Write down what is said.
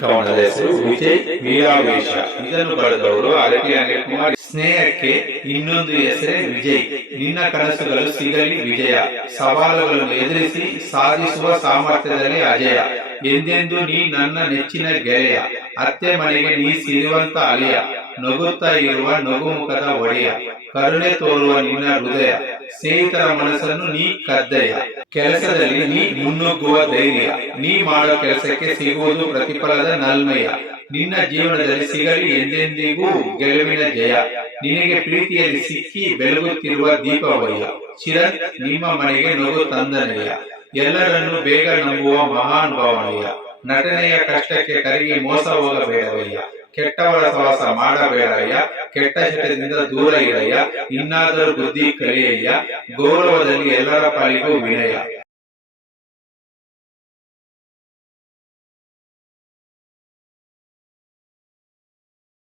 ಕವನದ ಹೆಸರು ವಿಜಯ್ ವೀರಾವೇಶ. ಇದನ್ನು ಬರೆದವರು ಅರಟಿ ಅನಿಲ್ ಕುಮಾರ್. ಸ್ನೇಹಕ್ಕೆ ಇನ್ನೊಂದು ಹೆಸರೇ ವಿಜಯ್. ನಿನ್ನ ಕನಸುಗಳು ಸಿಗಲಿ ವಿಜಯ. ಸವಾಲುಗಳನ್ನು ಎದುರಿಸಿ ಸಾಧಿಸುವ ಸಾಮರ್ಥ್ಯದಲ್ಲಿ ಅಜಯ. ಎಂದೆಂದು ನೀ ನನ್ನ ನೆಚ್ಚಿನ ಗೆಳೆಯ. ಅತ್ತೆ ಮನೆಗೆ ನೀ ಸಿರಿವಂತ ಅಳಿಯ. ನಗುತ್ತಾ ಇರುವ ನಗುಮುಖದ ಒಡೆಯ. ಕರುಣೆ ತೋರುವ ನಿನ್ನ ಹೃದಯ. ಸ್ನೇಹಿತರ ಮನಸ್ಸನ್ನು ನೀ ಕದ್ದೆಯ. ಕೆಲಸದಲ್ಲಿ ನೀ ಮುನ್ನುಗ್ಗುವ ಧೈರ್ಯ. ನೀ ಮಾಡೋ ಕೆಲಸಕ್ಕೆ ಸಿಗುವುದು ಪ್ರತಿಫಲದ ನಲ್ಮೆಯ. ನಿನ್ನ ಜೀವನದಲ್ಲಿ ಸಿಗಲಿ ಎಂದೆಂದಿಗೂ ಗೆಲುವಿನ ಜಯ. ನಿನಗೆ ಪ್ರೀತಿಯಲ್ಲಿ ಸಿಕ್ಕಿ ಬೆಳಗುತ್ತಿರುವ ದೀಪವಯ್ಯ. ಚಿರನ್ ನಿಮ್ಮ ಮನೆಗೆ ನಗು ತಂದನಯ್ಯ. ಎಲ್ಲರನ್ನು ಬೇಗ ನಂಬುವ ಮಹಾನ್ ಭಾವನಯ್ಯ. ನಟನೆಯ ಕಷ್ಟಕ್ಕೆ ಕರಗಿ ಮೋಸ ಹೋಗಬೇಡವಯ್ಯ. ಕೆಟ್ಟವರ ಸವಾಸ ಮಾಡಬೇಡಯ್ಯ. ಕೆಟ್ಟ ಚಟದಿಂದ ದೂರ ಇರಯ್ಯ. ಇನ್ನಾದರೂ ಬುದ್ಧಿ ಕಲಿಯಯ್ಯ. ಗೌರವದಲ್ಲಿ ಎಲ್ಲರ ಪಾಲಿಗೂ ವಿನಯ.